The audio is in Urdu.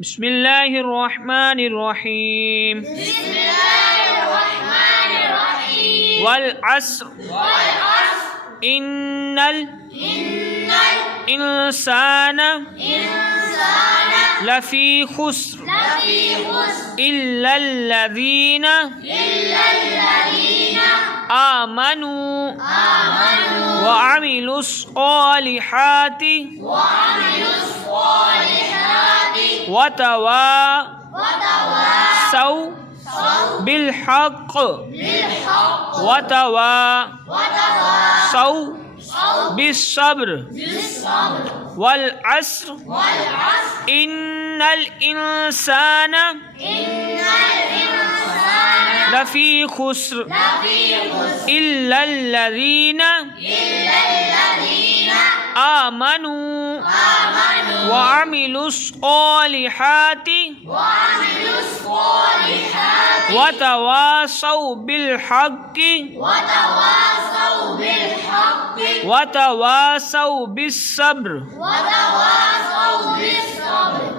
بسم اللہ الرحمن الرحیم والعصر ان الانسان لفی خسر الا الذین آمنوا وعملوا الصالحات وتواصوا بالحق وتواصوا بالصبر والعصر ان الانسان لفی خسر الا الذین آمنوا وعملوا الصالحات وتواصوا بالحق وتواصوا بالصبر